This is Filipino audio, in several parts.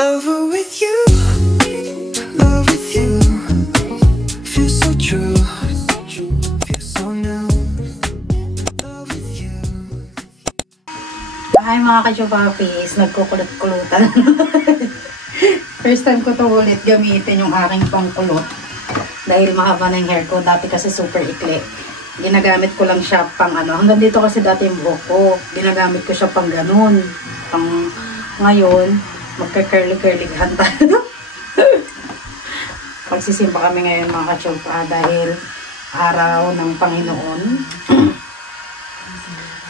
Lover with you, love with you, feels so true, feels so new. Love with you. Hi mga ka-chupapis, nagkukulot-kulutan. First time ko to ulit gamitin yung aking pangkulot. Dahil mahaba na yung hair ko, dati kasi super ikli. Ginagamit ko lang siya pang ano, hanggang dito kasi dati yung buhok ko. Ginagamit ko siya pang ganun. Pang ngayon, magka-curly-curly-han tayo. Magsisimba kami ngayon mga ka-chupa dahil araw ng Panginoon.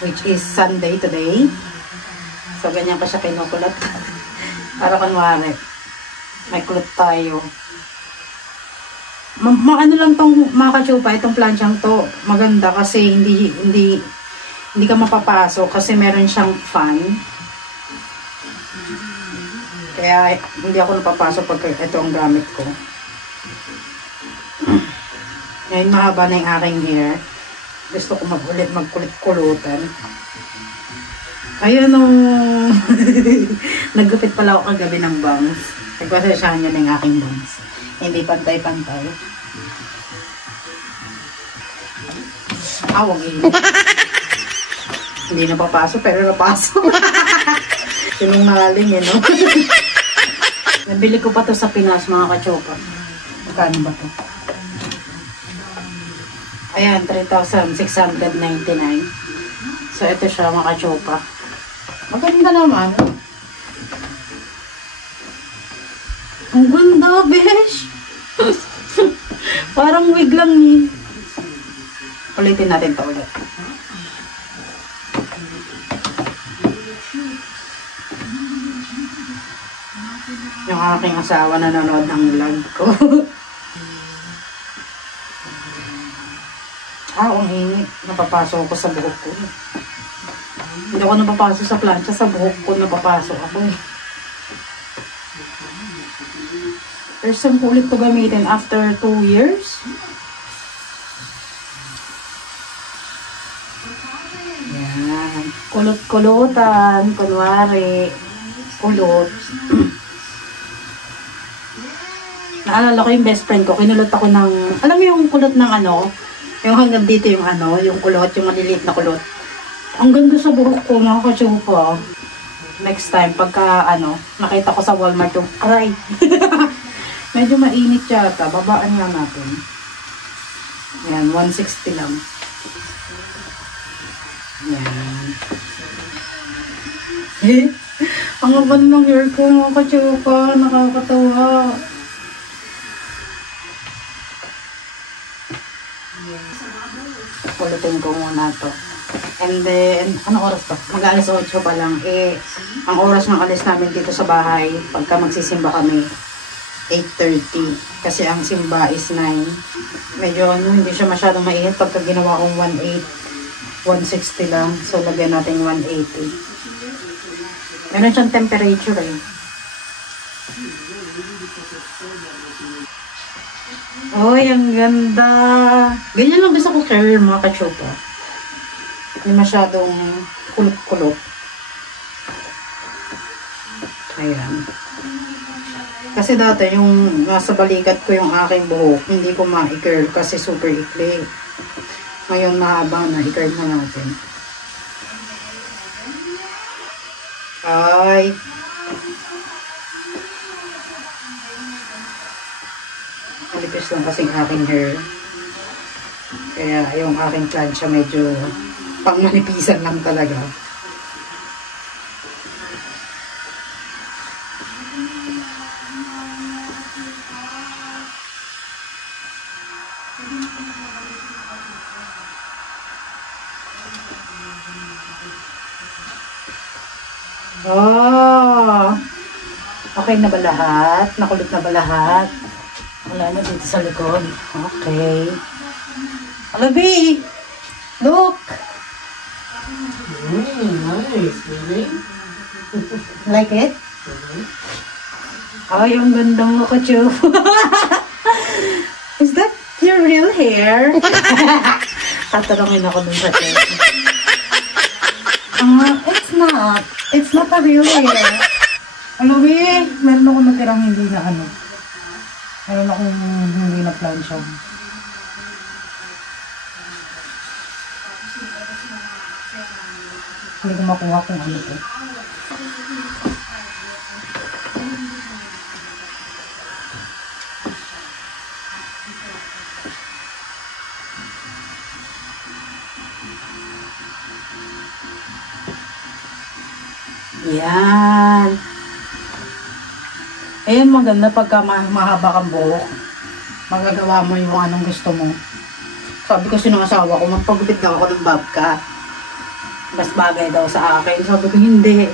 Which is Sunday today. So, ganyan pa siya kinukulot. Para kunwari, may kulot tayo. Ano lang tong mga ka-chupa, itong planchang to, maganda kasi hindi ka mapapasok kasi meron siyang fan. Kaya hindi ako napapasok pag ito ang gamit ko. Ngayon mahaba na yung aking hair. Gusto ko mag-ulit magkulit-kulutan. Ayun o. Naggupit pala ako kagabi ng bangs. Nagpasasyahan nyo na yung aking bangs. Hindi pantay-pantay. Awang ini. Hindi napapasok pero napasok. Sinungaling no? Nabili ko pa to sa Pinas mga ka-chupa. Magkano ba to? Ayan, 3,699. So, ito siya mga ka-chupa. Maganda naman. Ang ganda, besh! Parang wig lang yun. Ulitin natin to ulit. Yung aking asawa nanonood ng vlog ko. Ang hingi. Napapasok ko sa buhok ko. Hindi ako napapasok sa plancha. Sa buhok ko napapasok ako. First time ko ulit to gamitin after 2 years. Yan. Kulot-kulutan. Kunwari. Kulot. Naalala ko yung best friend ko, kinulot ako ng, alam mo yung kulot ng ano, yung hanggang dito yung ano, yung kulot, yung maliliit na kulot. Ang ganda sa buhok ko, mga ka-chupa. Next time, pagka ano, nakita ko sa Walmart yung, aray, medyo mainit yata, babaan nga natin. Yan, 160 lang. Yan. Ang abang ng hair ko, mga ka-chupa, nakakatawa. Pulutin ko muna to. And then, anong oras to? Mag-alas 8 pa lang. Ang oras ng alis namin dito sa bahay, pagka magsisimba kami, 8:30. Kasi ang simba is 9. Medyo hindi siya masyadong mainit pagka ginawa kong 160 lang. So, lagyan natin 180. Meron siyang temperature eh. Oy, ang ganda. Ganyan lang gusto ko curl mga ka-chupa. Hindi masyadong kulot-kulot. Ayan. Kasi dati yung nasa balikat ko yung aking buhok, hindi ko ma-curl kasi super ikli. Ngayon mahaba na, i-curl na natin. Ay. Malipis lang kasing aking hair. Kaya yung aking plancha medyo pang manipisan lang talaga. Oh! Okay na ba lahat? Nakulot na ba lahat? Wala na dito sa likod. Okay. Alabi! Look! Nice, really? Like it? Ay, ang ganda mo ka, Chu. Is that your real hair? Tatanungin ako dun sa Chu. It's not. It's not a real hair. Alam meron ako natirang hindi na ano. Meron akong hindi na plancha. Hindi ko makuha kung ano to. Yan. Ayan, maganda pagka mahaba kang buhok. Magagawa mo yung anong gusto mo. Sabi ko sinong asawa ko, magpagupit daw ako ng bobcat. Mas bagay daw sa akin. Sabi ko hindi.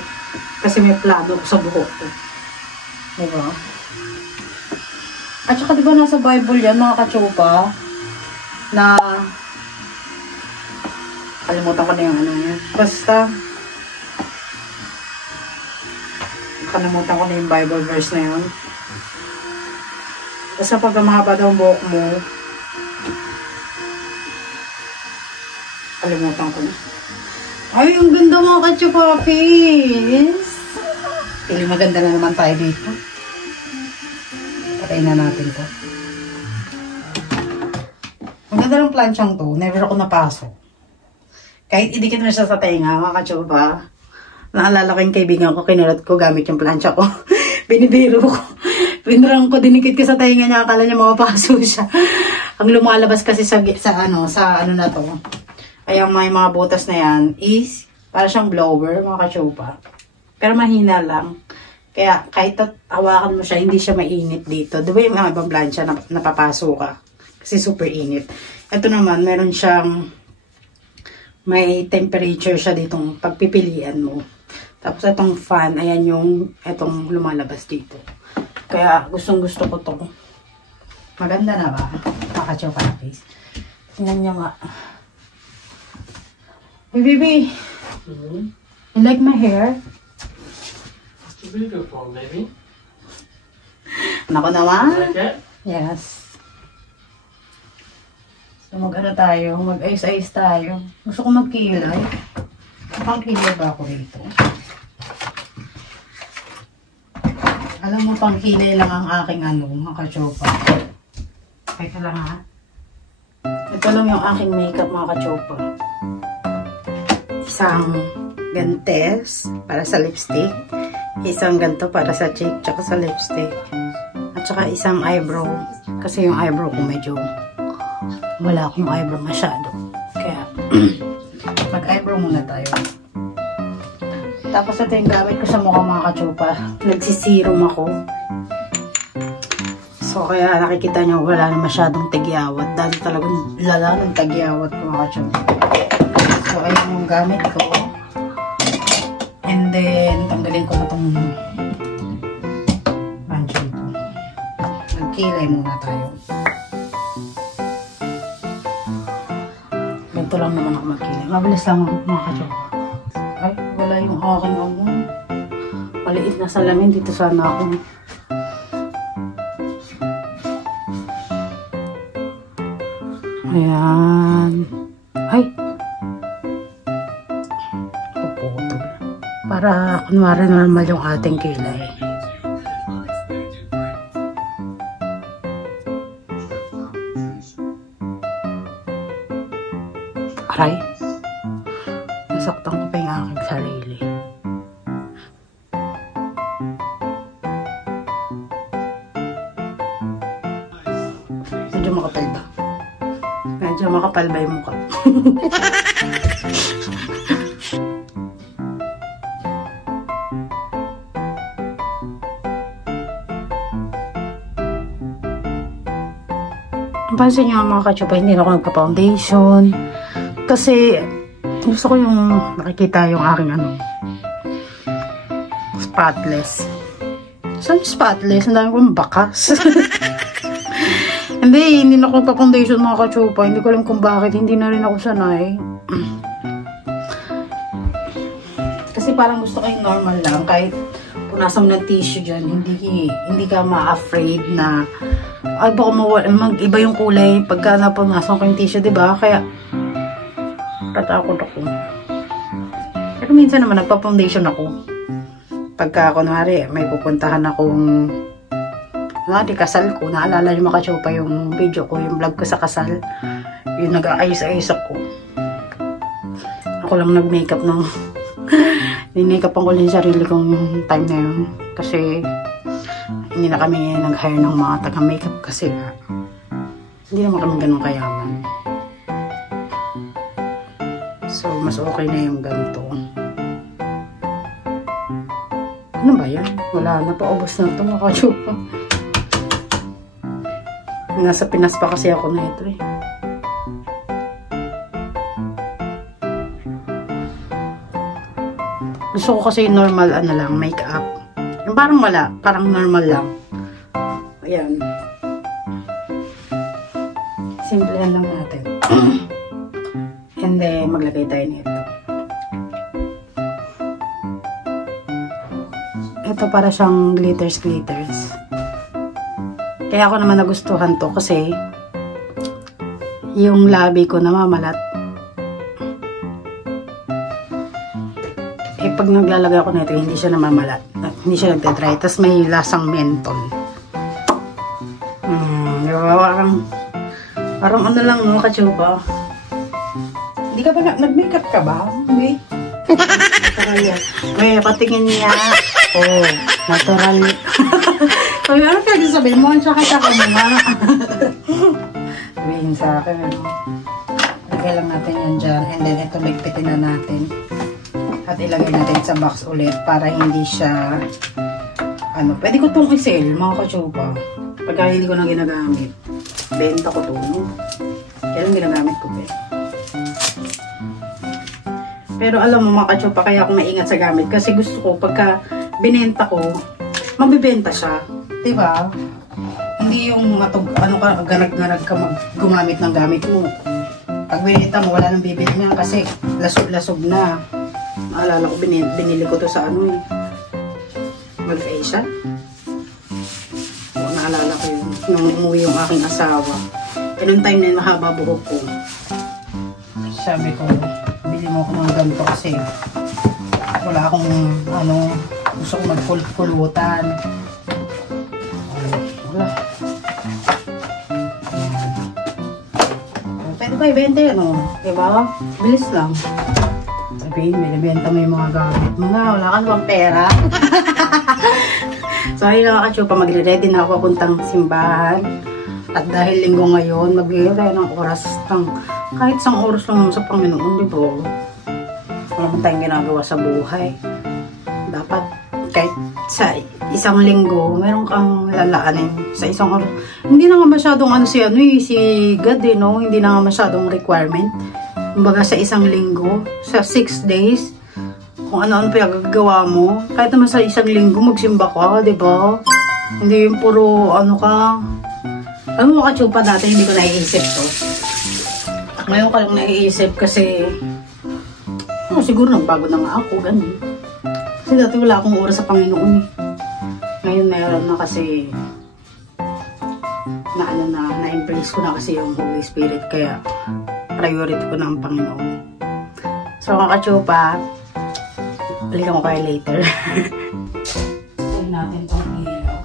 Kasi may plano ko sa buhok ko. Diba? At saka diba nasa Bible yan, mga kachopa, na kalimutan ko na yung ano yan. Basta kalimutan ko na yung Bible verse na yun. Basta pag mahaba daw ang buhok mo, kalimutan ko na. Ay, ang ganda mga kachupapis! Pili maganda na naman tayo dito. Patayin na natin to. Ang ganda ng planchang to. Never ako napasok. Kahit idikit na siya sa tenga, mga kachupa. Naalala ko yung kaibigan ko, kinulat ko gamit yung plancha ko. Binibiro ko. Pinurang ko, dinikit ko sa tainga niya, akala niya mapapaso siya. Ang lumalabas kasi sa ano na to. Ay, may mga butas na yan is, para siyang blower, mga kachopa. Pero mahina lang. Kaya, kahit hawakan mo siya, hindi siya mainit dito. Diba yung mga ibang plancha na napapaso ka? Kasi super init. Ito naman, meron siyang, may temperature siya ditong pagpipilian mo. Tapos itong fan, ayan yung itong lumalabas dito. Kaya gustong gusto ko to. Maganda na ba? Nakaka-chopapis. Tingnan nyo nga. Hey baby, you like my hair? It's beautiful, baby. Nako naman. Like it? Yes. So mag-ano tayo, mag-ayos-ayos tayo. Gusto ko magkilay. Pang-kilay ba ako rito? Alam mo, pang-kilay lang ang aking mga kachopa. Teka lang ha. Ito lang yung aking makeup, mga kachopa. Isang gantes para sa lipstick. Isang ganto para sa cheek, tsaka sa lipstick. At saka isang eyebrow. Kasi yung eyebrow ko medyo wala akong eyebrow masyado. Kaya mag-eyebrow muna tayo. Tapos ito yung gamit ko sa mukha, mga kachopa. Nagsisirum ako. So kaya nakikita nyo wala na masyadong tagyawat. Dahil talagang lala ng tagyawat ko, mga kachopa. So ayun yung gamit ko. And then tanggalin ko na itong mansion ko. Magkilay muna tayo. Ganito lang naman ako magkilay. Mabilis lang ako, mga kachopa. Ay, wala yung aking maliit na salamin. Dito sana ako. Ayan. Ay! Puputol. Para kunwari normal yung ating kilay. Aray! Nasaktan ko pa yung aking sarili. Medyo makapal ba? Medyo makapal ba yung mukha? Pansin nyo mga kachopa, hindi na ako nagka-foundation. Kasi gusto ko yung nakikita yung aking spotless. Saan spotless? Ang dami kong bakas. Hindi na ako nagka-foundation mga kachopa. Hindi ko alam kung bakit. Hindi na rin ako sanay. Kasi parang gusto ko yung normal lang. Kahit punasan mo ng tissue dyan, hindi ka ma-afraid na ay baka mag-iba yung kulay pagka napunasan ko yung tissue, diba? Kaya tatakot ako. Pero minsan naman nagpa-foundation ako. pagka kunwari may pupuntahan akong kasal ko, naalala yung makachupa yung video ko, yung vlog ko sa kasal, yung nag-aayos-ayos ako. Ako lang nag-makeup ng ni-makeupan ko lang sarili kong yung time na yun. Kasi hindi na kami nag-hire ng mga taga-makeup kasi hindi naman kami ganun kayaman. So, mas okay na yung ganito. Ano ba yan? Wala na, paubos na ito, makachupa. Nasa Pinas pa kasi ako na ito eh. Gusto ko kasi normal ano lang, makeup. Yung parang wala, parang normal lang. Ayan. Simple lang natin. And then, maglagay tayo nito. Ito para siyang glitters. Kaya ako naman nagustuhan to kasi yung labi ko namamalat. Eh pag naglalagay ako nito, hindi siya namamalat. Hindi siya nagdadry. Tapos may lasang mentol. Diba? Parang ano lang, no, kachupa. Hindi ka ba nag-makeup ka ba? Hindi. Natural yan. May patingin niya. Oh, natural. Sabi, ano pwede sabihin mo? Tsaka ka muna. Sabihin sa akin, ano. Lagay lang natin yan dyan. And then, ito ligpitin na natin. At ilagay natin sa box ulit para hindi siya, ano, pwede ko itong i-sell, mga kachupa. Pagka hindi ko na ginagamit. Benta ko ito, no? Kaya lang ginagamit ko, pero alam mo, mga kachupa, kaya ako maingat sa gamit. Kasi gusto ko, pagka binenta ko, mabibenta siya. Diba? Hindi yung ganag-ganag ka gumamit ng gamit mo. Pag binenta mo, wala nang bibili niya kasi lasog-lasog na. Naalala ko, binili ko to sa ano eh. Mag-Asia. Naalala ko yun. Nung umuwi yung aking asawa. E nung time na yun, mahaba buhok ko. Sabi ko, bili mo ako ng ganito kasi wala akong ano, gusto ko magpulutan. Wala. Pwede ba ibenta yun, no? Diba? Bilis lang. Sabihin, binibenta mo yung mga gamit mo nga. Wala ka naman pera. So, ayun mga kachupa, magre-ready na ako papuntang simbahan. At dahil linggo ngayon, magbigay tayo ng oras kahit isang oras lang sa Panginoon, di ba? Wala man tayong ginagawa sa buhay. Dapat kahit sa isang linggo, meron kang lalaanin sa isang oras. Hindi na nga masyadong si God, no? Hindi na nga masyadong requirement. Kumbaga sa isang linggo, sa 6 days, kung ano-ano pa gagawa mo, kahit naman sa isang linggo, magsimba ka, di ba? Hindi yung puro ano ka. Alam mo, kachupa, dati hindi ko naiisip to. Ngayon ka lang naiisip kasi siguro nagbago na nga ako, ganun. Kasi dati wala akong oras sa Panginoon eh. Ngayon meron na kasi na-embrace ko na kasi yung Holy Spirit, kaya priority ko na ang Panginoon. So mga kachupa, balikan ko kayo later. Tignan natin itong ilaw.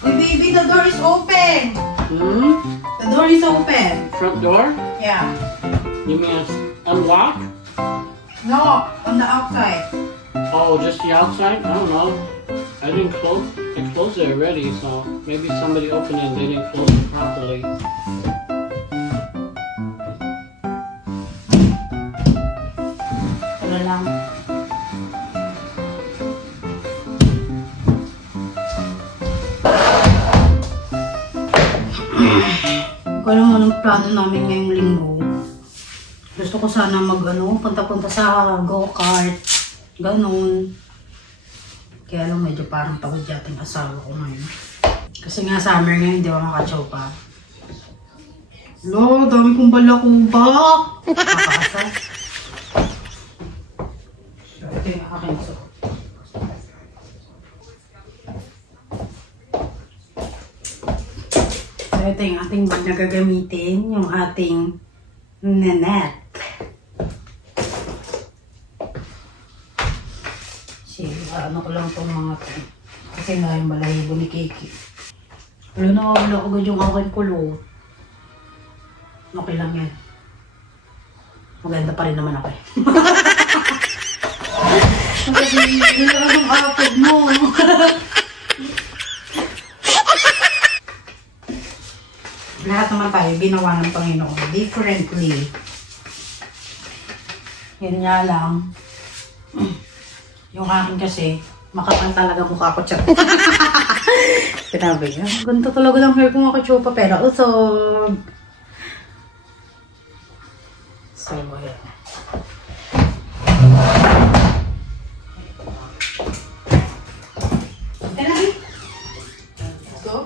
Hey baby, the door is open! The door is open. Front door? Yeah. You mean it's unlocked? No, on the outside. Oh, just the outside? I don't know. I didn't close. I closed it already, so maybe somebody opened it and they didn't close it properly. Wala lang. Kung alam mo anong plano namin ngayong linggo, gusto ko sana punta-punta sa go-kart, ganun. Kaya lang medyo parang pagod yating asawa ko ngayon. Kasi nga summer ngayon, di ba mga kachopa? Lo, dami kong balakubak! Kakasa. Ito yung aking suot. So, ito yung ating bag na gagamitin, yung ating nanette. Ano ko lang itong mga to. Kasi nga yung balahibo ni Kiki. Wala agad yung aking kulo. Okay lang yan. Maganda pa rin naman ako eh. Kasi wala akong apod mo. Lahat naman tayo ginawa ng Panginoon differently. Yan nga lang. Yung akin kasi, makapal talaga mukha ko siya. Sinabi niya, ganito talaga ng hair ko mga kachupa, pero usog. So, ayan. Let's go.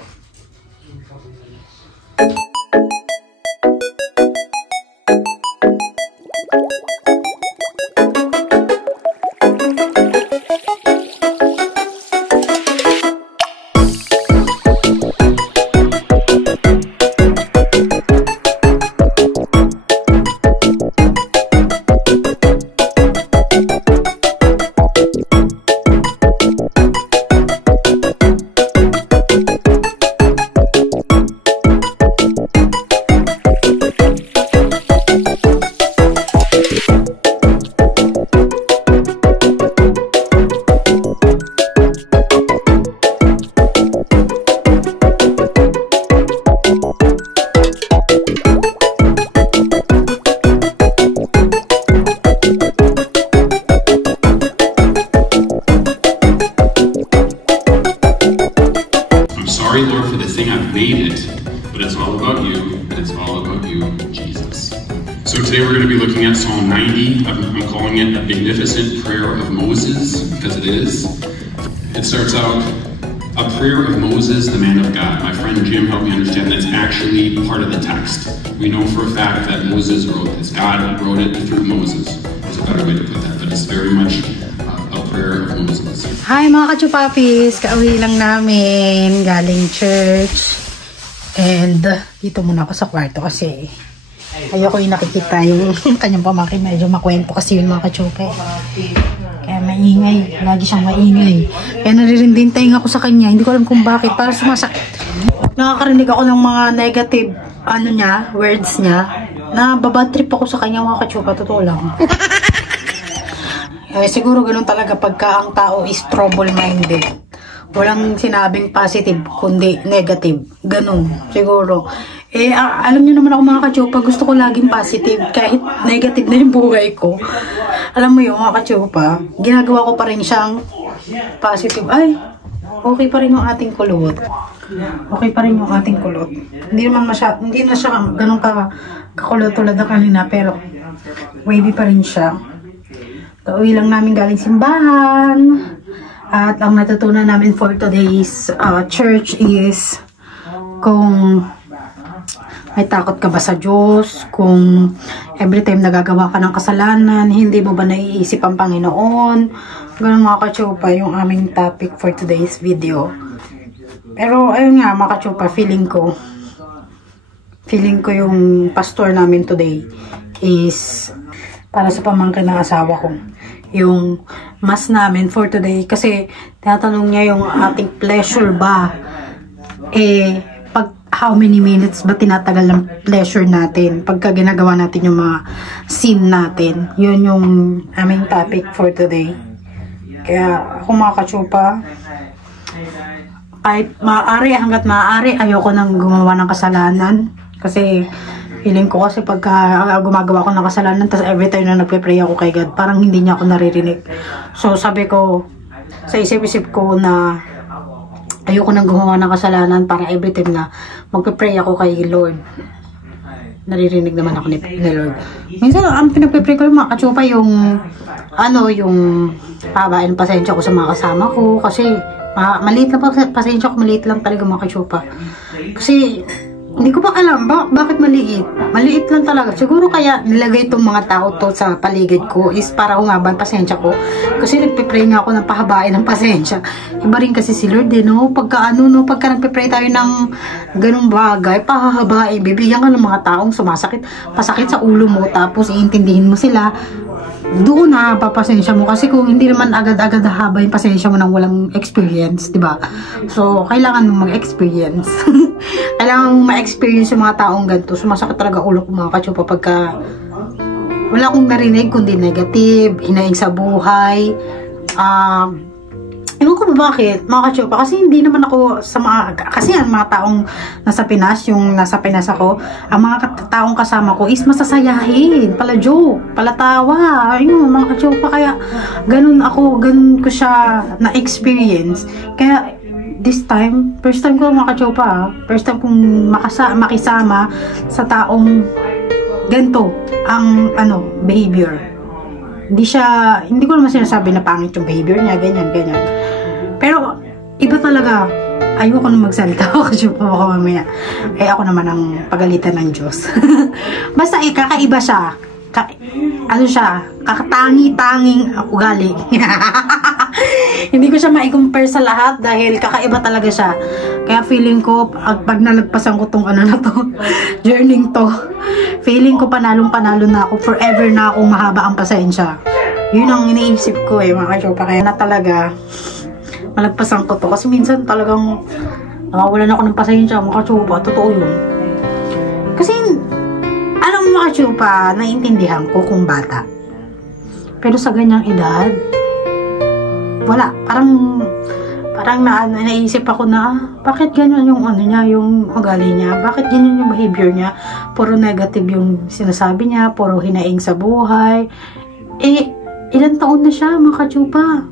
Sorry, Lord, for the thing I've made it, but it's all about you, and it's all about you, Jesus. So today we're going to be looking at Psalm 90. I'm calling it a magnificent prayer of Moses, because it is. It starts out, a prayer of Moses, the man of God. My friend Jim helped me understand that's actually part of the text. We know for a fact that Moses wrote this. God wrote it through Moses. There's a better way to put that, but it's very much a prayer of Moses. Hi mga kachupapis! Kauwi lang namin galing church. And dito muna ako sa kwarto kasi ayoko yung nakikita yung kanyang pamangkin. Medyo makwento kasi yun mga kachupa. Kaya maingay. Lagi siyang maingay. Kaya naririnding tayo ako sa kanya. Hindi ko alam kung bakit. Para sumasakit. Nakakarinig ako ng mga negative words niya. Na babad trip ako sa kanya mga kachupa. Totoo lang. Siguro ganun talaga pagka ang tao is trouble-minded. Walang sinabing positive, kundi negative. Ganun, siguro. Alam niyo naman ako mga kachupa, gusto ko laging positive. Kahit negative na yung buhay ko. Alam mo yun mga kachupa, ginagawa ko pa rin siyang positive. Ay, okay pa rin yung ating kulot. Okay pa rin yung ating kulot. Hindi na siya ganun kakulot tulad na kanina, pero wavy pa rin siya. Kauwi lang namin galing simbahan. At ang natutunan namin for today's church is kung may takot ka ba sa Diyos, kung every time nagagawa ka ng kasalanan, hindi mo ba naiisip ang Panginoon. Ganun mga kachupa yung aming topic for today's video. Pero ayun nga mga kachupa, feeling ko yung pastor namin today is para sa pamangkin ng asawa ko. Yung mas namin for today. Kasi tinatanong niya yung ating pleasure ba. Pag how many minutes ba tinatagal ng pleasure natin pagka ginagawa natin yung mga sin natin. Yun yung aming topic for today. Kaya ako mga kachupa, kahit maaari, hanggat maaari, ayoko nang gumawa ng kasalanan. Kasi feeling ko kasi pagka gumagawa ko ng kasalanan, tapos every time na nagpe-pray ako kay God, parang hindi niya ako naririnig. So sabi ko, sa isip-isip ko na ayoko nang gumawa ng kasalanan para every time na magpe-pray ako kay Lord, naririnig naman ako ni Lord. Minsan, ang pinagpe-pray ko yung mga kachupa, yung pabain pasensya ko sa mga kasama ko, kasi maliit lang pasensya ko, maliit lang talaga mga kachupa. Kasi hindi ko pa alam bakit maliit. Maliit lang talaga. Siguro kaya nilagay itong mga tao to sa paligid ko is para humaban pasensya ko. Kasi nagpe-pray nga ako ng pahabain ng pasensya. Iba rin kasi si Lord no? Pagka nagpe-pray tayo ng ganung bagay, pahahabain, bibigyan ka ng mga taong pasakit sa ulo mo, tapos iintindihin mo sila. doon na papasensya mo kasi kung hindi naman agad-agad haba yung pasensya mo nang walang experience, di ba? So, kailangan mong mag-experience. Kailangan mong ma-experience yung mga taong ganito. Sumasakit talaga ulo ko mga kachupa pagka wala akong narinig kundi negative, hinaing sa buhay. Ewan ko ba bakit, mga kachupa, kasi hindi naman ako sa mga, kasi ang mga taong nasa Pinas, yung nasa Pinas ako, ang mga taong kasama ko is masasayahin, pala joke, pala tawa, ayun, mga kachupa, kaya ganun ko siya na-experience. Kaya this time, first time ko mga kachupa, first time kong makisama sa taong ganito ang behavior. Hindi ko naman sinasabi na pangit yung behavior niya, ganyan. Pero, iba talaga. Ayoko na magsalita kasi po ako mamaya. Ako naman ang pagalitan ng Diyos. Basta kakaiba siya. Kakatangi-tanging ugali. Hindi ko siya ma-compare sa lahat dahil kakaiba talaga siya. Kaya feeling ko, pag nalagpasan ko tong journey to, feeling ko panalong-panalo na ako. Forever na akong mahaba ang pasensya. Yun ang iniisip ko mga kachopa. Kaya na talaga, malagpasan ko to. Kasi minsan talagang wala na ako ng pasensya, mga kachupa. Totoo yun. Kasi, mga kachupa, naiintindihan ko kung bata. Pero sa ganyang edad, wala. Parang naisip ako na, bakit ganyan yung yung ugali niya? Bakit ganyan yung behavior niya? Puro negative yung sinasabi niya, puro hinaing sa buhay. Ilang taon na siya, mga kachupa?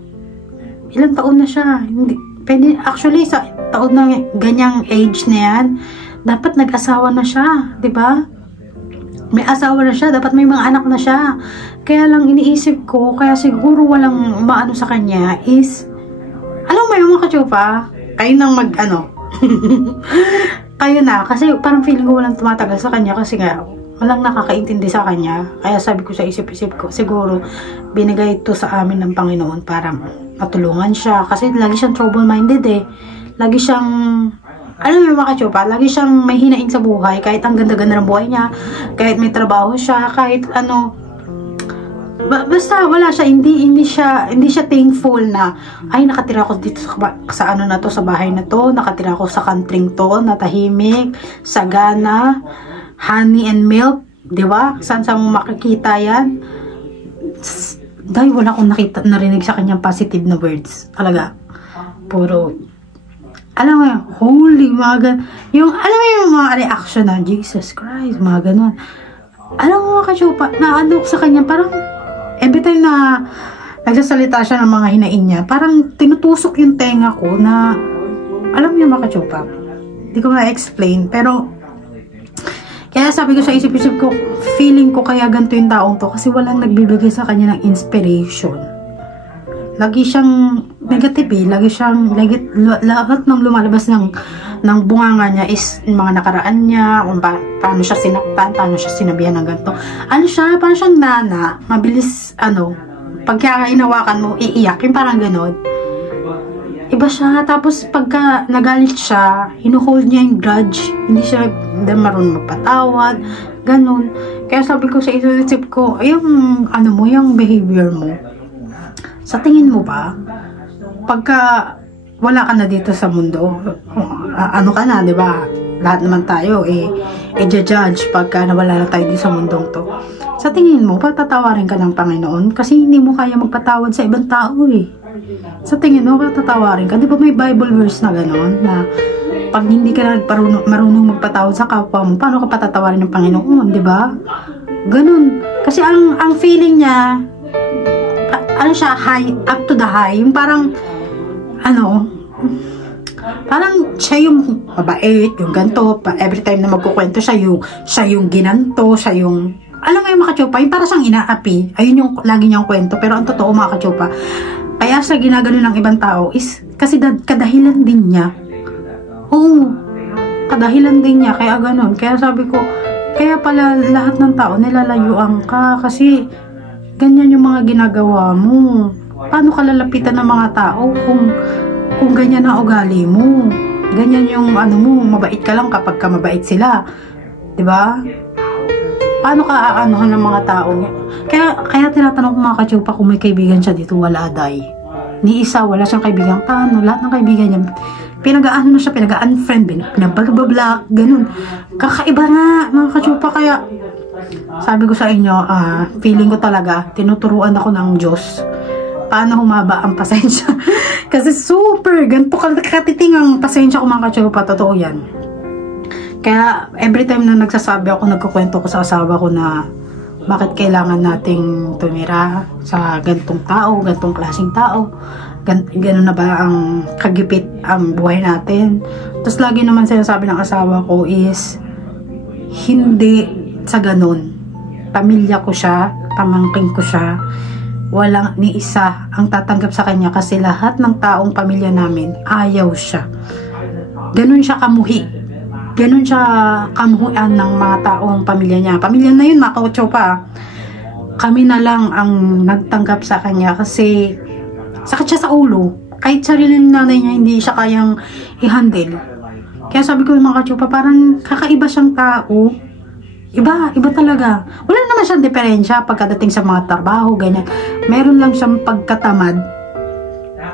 Ilang taon na siya? Actually, sa taon na ganyang age na yan, dapat nag-asawa na siya, di ba? May asawa na siya, dapat may mga anak na siya. Kaya lang iniisip ko, kaya siguro walang maano sa kanya is, alam mo yung mga kachupa, kayo nang kayo na, kasi parang feeling ko walang tumatagal sa kanya kasi nga, walang nakakaintindi sa kanya. Kaya sabi ko sa isip-isip ko, siguro binigay ito sa amin ng Panginoon para matulungan siya. Kasi lagi siyang trouble-minded Lagi siyang, alam mo mga kachupa, lagi siyang may hinaing sa buhay. Kahit ang ganda-ganda ng buhay niya, kahit may trabaho siya, kahit basta wala siya, hindi siya thankful na, ay nakatira ako dito sa sa bahay na to, nakatira ako sa country to, na tahimik, sagana, honey and milk, di ba? Saan mo makikita yan? Dahil wala akong narinig sa kanyang positive na words. Talaga. Puro, alam mo yun, holy, alam mo yung mga reaction na, Jesus Christ, mga ganun. Alam mo mga kachupa, naano sa kanya, parang, every time na nagsasalita siya ng mga hinain niya, parang tinutusok yung tenga ko na, alam mo yung mga kachupa, hindi ko na-explain, pero, kaya sabi ko sa isip-isip ko, feeling ko kaya ganito yung taong to kasi walang nagbibigay sa kanya ng inspiration. Lagi siyang negative lagi siyang, lahat ng lumalabas ng bunganga niya is mga nakaraan niya, kung paano siya sinaktan, paano siya sinabihan ng ganito. Parang siyang nana, mabilis, pagka inawakan mo, iiyak, yung parang ganon. Iba siya, tapos pagka nagalit siya, hinuhold niya yung grudge, hindi siya marunong magpatawad, ganun. Kaya sabi ko sa isip ko, yung behavior mo, sa tingin mo ba, pagka wala ka na dito sa mundo, ka na, di ba? Lahat naman tayo, i-judge pagka nawala na tayo dito sa mundong to. Sa tingin mo, patatawarin ka ng Panginoon kasi hindi mo kaya magpatawad sa ibang tao Sa tingin mo, patatawarin ka. Di ba may Bible verse na gano'n? Na pag hindi ka na marunong magpatawad sa kapwa mo, paano ka patatawarin ng Panginoon? Di ba? Ganun. Kasi ang feeling niya, siya, high, up to the high. Yung parang, parang siya yung mabait, yung ganto. Every time na magkukwento siya yung ginanto, siya yung, alam mo yung mga kachupa, yung parang siyang inaapi. Ayun yung lagi niyang kwento. Pero ang totoo mga kachupa, kaya siya ginagano ng ibang tao is kasi kadahilan din niya. Oo, kadahilan din niya. Kaya ganun. Kaya sabi ko, kaya pala lahat ng tao nilalayuan ka kasi ganyan yung mga ginagawa mo. Paano ka lalapitan ng mga tao kung ganyan ang ugali mo? Ganyan yung mo, mabait ka lang kapag ka mabait sila. 'Di ba? paano ka aanuhan ng mga tao? Kaya tinatanong ko mga kachupa kung may kaibigan siya dito, wala day. Ni isa, wala siyang kaibigan. Paano? Lahat ng kaibigan niya, pinag-aano na siya, pinag-unfriend, pinag-block, ganun. Kakaiba nga, mga kachupa. Kaya, sabi ko sa inyo, feeling ko talaga, tinuturuan ako ng Diyos paano humaba ang pasensya. Kasi super, ganito katiting ang pasensya ko mga kachupa, totoo yan. Kaya, every time na nagsasabi ako, nagkukwento ko sa asawa ko na bakit kailangan nating tumira sa gantong tao, gantong klaseng tao, gano'n na ba ang kagipit ang buhay natin. Tapos lagi naman sinasabi ng asawa ko is, hindi sa ganun. Pamilya ko siya, pamangking ko siya, walang ni isa ang tatanggap sa kanya kasi lahat ng taong pamilya namin ayaw siya. Ganun siya kamuhi. Ganun siya kamuhian ng mga taong pamilya niya. Pamilya na yun, mga kautsopa. Kami na lang ang nagtanggap sa kanya kasi sakit siya sa ulo. Kahit sarili ng nanay niya, hindi siya kayang i-handle. Kaya sabi ko mga kautsopa, parang kakaiba siyang tao. Iba talaga. Wala naman siyang diferensya pagkadating sa mga trabaho, ganyan. Meron lang siyang pagkatamad.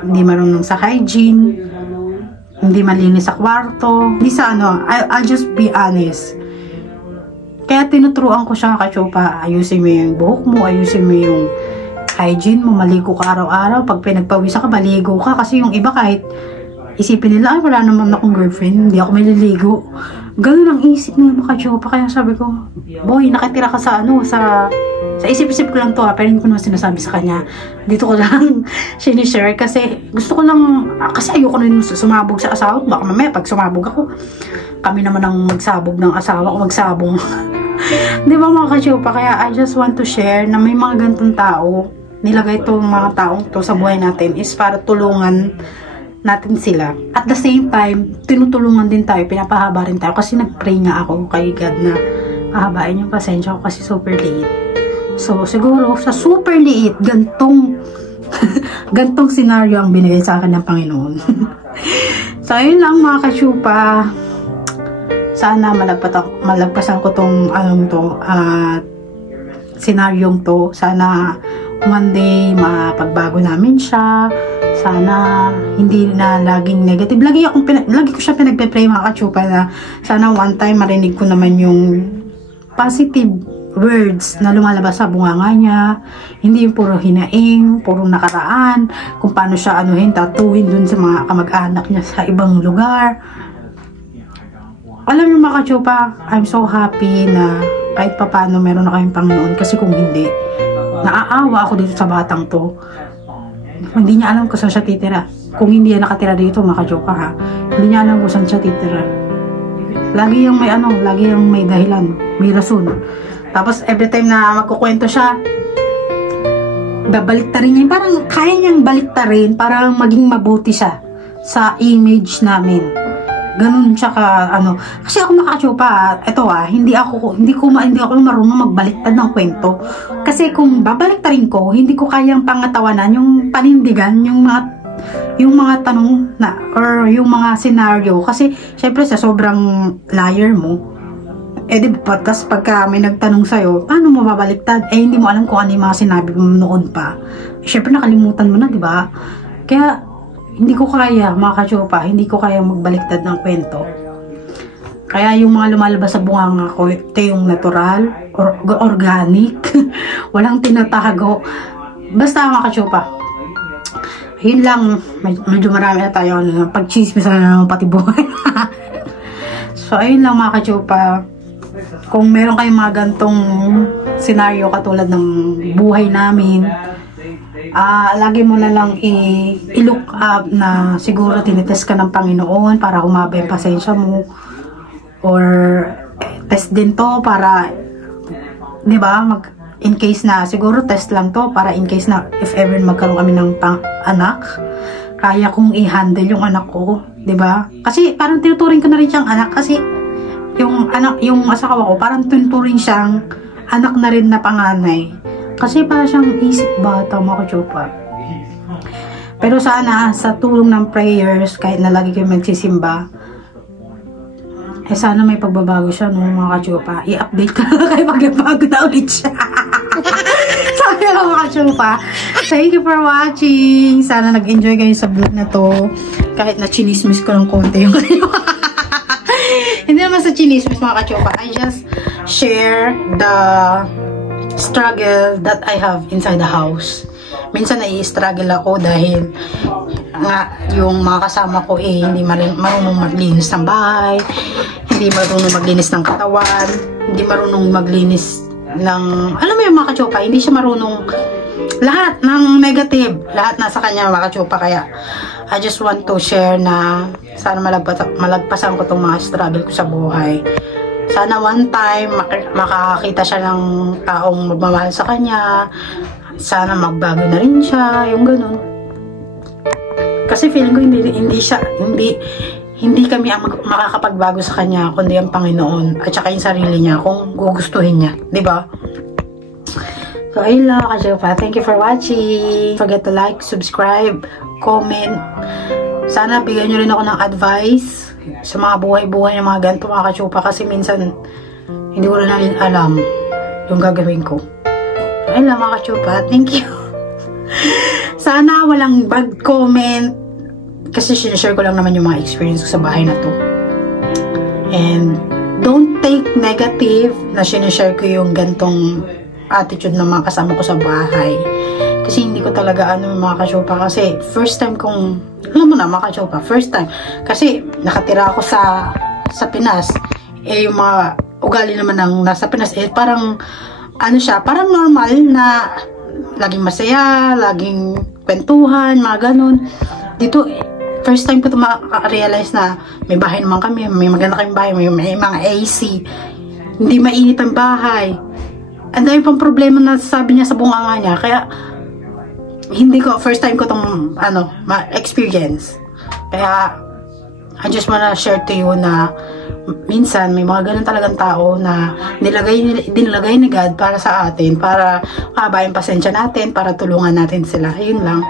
Hindi marunong sa hygiene. Hindi malinis sa kwarto. Hindi sa ano, I'll just be honest. Kaya tinuturuan ko siya kachupa, ayusin mo yung buhok mo, ayusin mo yung hygiene mo, maligo ka araw-araw. Pag pinagpawisa ka, maligo ka. Kasi yung iba kahit isipin nila, ay wala naman akong girlfriend, hindi ako maliligo. Ganun ang isip nila mga kachupa. Kaya sabi ko, boy, nakatira ka sa ano, sa isip-isip ko lang to pero hindi ko naman sinasabi sa kanya. Dito ko lang sinishare kasi gusto ko lang, kasi ayoko na sumabog sa asawa ko. Baka mamaya pag sumabog ako, kami naman ang magsabog ng asawa ko, magsabong. Di ba mga kachupa? Kaya I just want to share na may mga gantong tao, nilagay itong mga taong to sa buhay natin is para tulungan natin sila. At the same time, tinutulungan din tayo, pinapahaba rin tayo kasi nag-pray nga ako kay God na pahabain yung pasensya ko kasi super liit. So, siguro, sa super liit, gantong scenario ang binigay sa akin ng Panginoon. So, ayun lang mga kachupa. Sana malagpasan ko tong senaryong to. Sana one day mapagbago namin siya. Sana hindi na laging negative. Lagi ko siya pinagpe-pray mga kachupa na sana one time marinig ko naman yung positive words na lumalabas sa bunganga niya. Hindi yung puro hinaing, puro nakaraan, kung paano siya tatuhin dun sa mga kamag-anak niya sa ibang lugar. Alam niyo mga kachupa, I'm so happy na kahit papano meron na kayong Panginoon kasi kung hindi, naaawa ako dito sa batang to. Hindi niya alam kung saan siya titira. Kung hindi yan nakatira dito, mga kajoka ha. Hindi niya alam kung saan siya titira. Lagi yung may dahilan, may rason. Tapos every time na magkukwento siya, babaliktarin niya. Parang kaya niyang baliktarin para maging mabuti siya sa image namin. Ganun siya kasi ako mga kachupa, hindi ako marunong magbaliktad ng kwento. Kasi kung babaliktarin ko, hindi ko kayang pangatawanan yung panindigan, yung mga tanong na, or yung mga scenario. Kasi, syempre, sa sobrang liar mo, diba, tas pagka may nagtanong sa'yo, paano mo babaliktad? Hindi mo alam kung ano yung mga sinabi mo noon pa. Syempre, nakalimutan mo na, diba? Kaya, hindi ko kaya, mga kachupa, hindi ko kaya magbaliktad ng kwento. Kaya yung mga lumalabas sa bunganga ko, ito yung natural, organic, walang tinatago. Basta mga kachupa, yun lang, medyo marami na tayo, pag-chismis na naman pati buhay. So, ayun lang mga kachupa, kung meron kayong mga gantong senaryo katulad ng buhay namin, lagi mo na lang i-look up na siguro tinitest ka ng Panginoon para humaba yung pasensya mo, or test din to para, di ba, in case na, siguro test lang to para in case na if ever magkaroon kami ng anak, kaya kong i-handle yung anak ko, di ba? Kasi parang tinuturing ko na rin siyang anak kasi yung asawa ko parang tinuturing siyang anak na rin na panganay. Kasi para siyang isip bata, mga kachupa. Pero sana, sa tulong ng prayers, kahit na lagi kayo magsisimba, sana may pagbabago siya no mga kachupa. I-update ka na kay magbabago na ulit siya. Sabi ng mga kachupa. Thank you for watching. Sana nag-enjoy kayo sa vlog na to. Kahit na chinismis ko ng konti yung hindi naman sa chinismis mga kachupa. I just share the struggle that I have inside the house. Minsan nai-struggle ako dahil nga yung mga kasama ko hindi marunong maglinis ng bahay, hindi marunong maglinis ng katawan, hindi marunong maglinis ng, alam mo yung mga kachupa, hindi siya marunong, lahat ng negative, lahat nasa kanya mga kachupa. Kaya I just want to share na sana malagpasan ko tong mga struggle ko sa buhay. Sana one time makakakita siya ng taong magmamahal sa kanya. Sana magbago na rin siya, yung ganun. Kasi feeling ko hindi kami ang makakapagbago sa kanya, kundi ang Panginoon at saka yung sarili niya kung gugustuhin niya, di ba? So ayun lang kachupa. Thank you for watching. Don't forget to like, subscribe, comment. Sana bigyan nyo rin ako ng advice sa mga buhay-buhay ng mga ganito mga kachupa, kasi minsan hindi ko rin alam yung gagawin ko. Ayun lang mga kachupa. Thank you. Sana walang bad comment kasi sinishare ko lang naman yung mga experience ko sa bahay na to. And don't take negative na sinishare ko yung gantong attitude ng mga kasama ko sa bahay. Kasi hindi ko talaga yung mga kachupa. Kasi first time kong, alam mo na mga kachupa, first time. Kasi nakatira ako sa Pinas. Yung mga ugali naman ng nasa Pinas, parang siya, parang normal na laging masaya, laging kwentuhan, mga ganun. Dito, first time ko ito maka-realize na may bahay naman kami, may maganda kaming bahay, may mga AC, hindi mainit ang bahay. Ang dami pang problema na sabi niya sa bunganga niya, kaya hindi ko, first time ko itong ma-experience. Kaya I just wanna share to you na minsan may mga ganun talagang tao na dinilagay ni God para sa atin, para kabayan pasensya natin, para tulungan natin sila. Yun lang.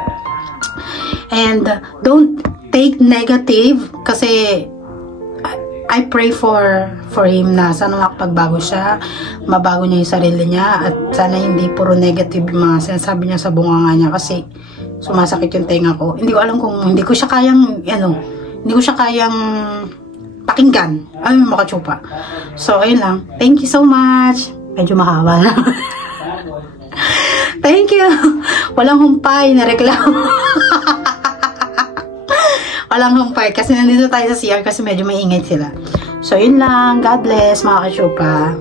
And don't take negative, kasi I pray for him na sana makapagbago siya, mabago niya yung sarili niya, at sana hindi puro negative yung mga sinasabi niya sa bunganga niya, kasi sumasakit yung tenga ko. Hindi ko alam kung hindi ko siya kayang pakinggan. Ay, mga kachupa. So, ayun lang. Thank you so much. Medyo mahaba na. Thank you. Walang humpay na reklamo. Walang humpay. Kasi nandito tayo sa CR kasi medyo maingay sila. So, yun lang. God bless, mga kachupa.